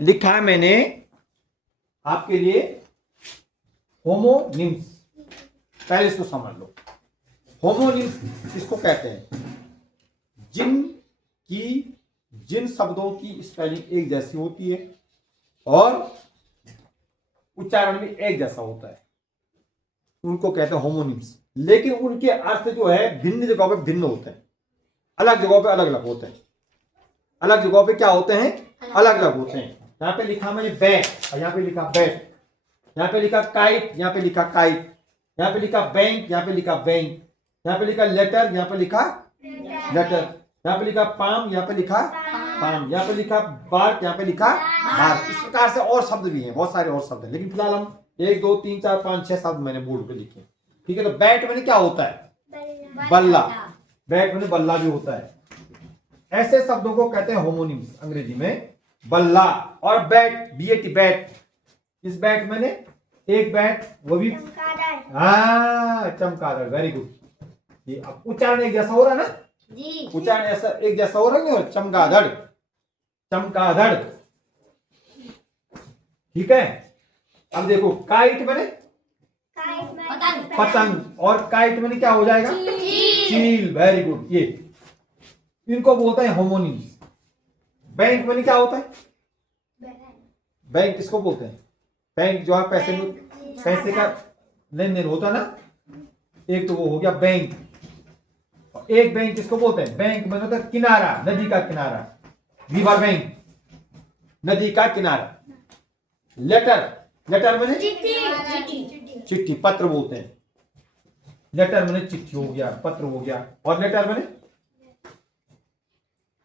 लिखा है मैंने आपके लिए होमोनिम्स। पहले इसको समझ लो। होमोनिम्स किसको कहते हैं? जिन शब्दों की स्पेलिंग एक जैसी होती है और उच्चारण भी एक जैसा होता है, उनको कहते हैं होमोनिम्स। लेकिन उनके अर्थ जो है भिन्न जगहों पे भिन्न होते हैं, अलग जगहों पे अलग अलग होते हैं। अलग जगहों पे क्या होते हैं? अलग अलग होते हैं। यहाँ पे लिखा मैंने बैट, और यहाँ पे लिखा बैट। यहाँ पे लिखा काइट, यहाँ पे लिखा काइट। यहाँ पे लिखा बैंक, यहाँ पे लिखा बैंक। यहाँ पे लिखा लेटर, यहाँ पे लिखा लेटर। यहाँ पे लिखा पाम, यहाँ पे लिखा पाम। यहाँ पे लिखा बार्क, यहाँ पे लिखा बार्क। इस प्रकार से और शब्द भी हैं, बहुत सारे और शब्द हैं, लेकिन फिलहाल हम 1 2 3 4 5 6 शब्द मैंने बोर्ड पे लिखे। ठीक है, तो बैट मैंने क्या होता है? बल्ला। बैट मैंने बल्ला भी होता है। ऐसे शब्दों को कहते हैं होमोनिम्स अंग्रेजी में। बल्ला और बैट, बीएटी बैट। इस बैट मैंने एक बैट, वो भी चमगादड़। Very good. ये अब उच्चारण एक जैसा हो रहा है ना जी? उच्चारण ऐसा एक जैसा हो रहा है। चमगादड़, चमगादड़। ठीक है, अब देखो काइट मैंने पतंग, और काइट मैंने क्या हो जाएगा? चील। Very good. ये इनको बोलते हैं होमोनिम्स। बैंक मैंने क्या होता है? बैंक किसको बोलते हैं? बैंक जो है पैसे का लेन देन होता है ना, एक तो वो हो गया बैंक। और एक बैंक किसको बोलते हैं? बैंक में होता है किनारा, नदी का किनारा, रिवर बैंक, नदी का किनारा। लेटर, लेटर मैंने चिट्ठी, पत्र बोलते हैं। लेटर मैंने चिट्ठी हो गया, पत्र हो गया। और लेटर मैंने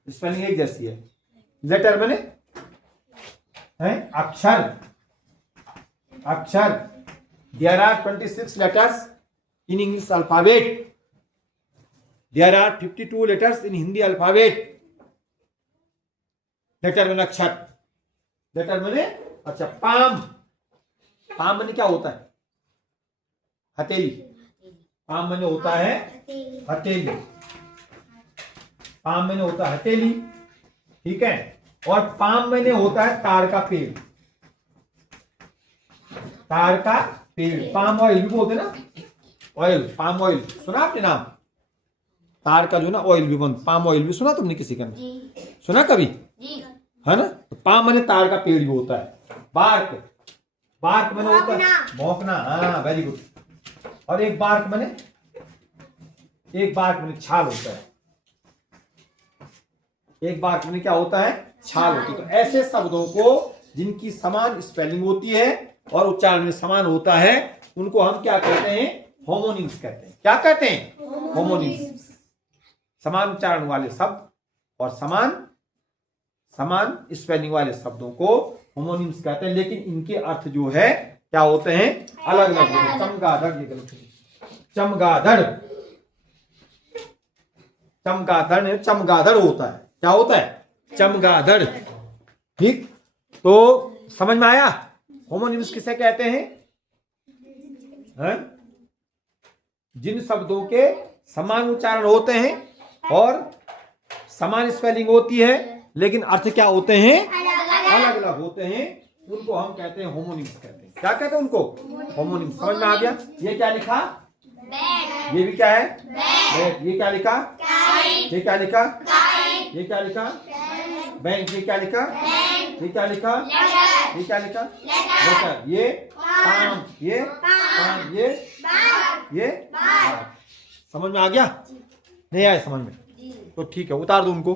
स्पेलिंग एक जैसी है। लेटर मैंने है अक्षर, अक्षर। There are 26 letters in English alphabet. There are 52 letters in Hindi alphabet. Letter मैंने अक्षर, लेटर मैंने अच्छा। पाम, पाम मैंने क्या होता है? हथेली। पाम मैंने होता है हथेली। पाम मैंने होता है हथेली। ठीक है, और पाम मैंने होता है ताड़ का पेड़, ताड़ का पेड़। पाम ऑयल भी बोलते ना, ऑयल, पाम ऑयल सुना आपने नाम? ताड़ का जो ना ऑयल भी बनता, पाम ऑयल भी सुना तुमने किसी का? सुना कभी? है ना? तो पाम मैंने ताड़ का पेड़ भी होता है। बार्क, बार्क मैंने होता है भौंकना। हाँ, वेरी गुड। और एक बार्क मैंने छाल होता है। एक बार्क मैंने क्या होता है? छाल होती है। तो ऐसे शब्दों को जिनकी समान स्पेलिंग होती है और उच्चारण में समान होता है, उनको हम क्या कहते हैं? होमोनिम्स कहते हैं। क्या कहते हैं? होमोनिम्स। समान उच्चारण वाले शब्द और समान स्पेलिंग वाले शब्दों को होमोनिम्स कहते हैं। लेकिन इनके अर्थ जो है क्या होते हैं? अलग अलग होते हैं। चमगादड़, ये गलत है। चमगादड़, चमगादड़, चमगादड़ होता है। क्या होता है? चमगादड़। ठीक, तो समझ में आया होमोनिम्स किसे कहते हैं? जिन शब्दों के समान उच्चारण होते हैं और समान स्पेलिंग होती है, लेकिन अर्थ क्या होते हैं? अलग अलग होते हैं, उनको हम कहते हैं होमोनिम्स कहते हैं। क्या कहते हैं उनको? होमोनिम्स। समझ में आ गया? ये क्या लिखा? ये भी क्या है? बैट। ये क्या लिखा? ये क्या लिखा? ये क्या लिखा? बैंक। ये क्या लिखा? ये क्या लिखा? ये क्या लिखा? लेटर। ये पाम, ये पाम, ये बार्क। समझ में आ गया? नहीं आया समझ में? तो ठीक है, उतार दो उनको।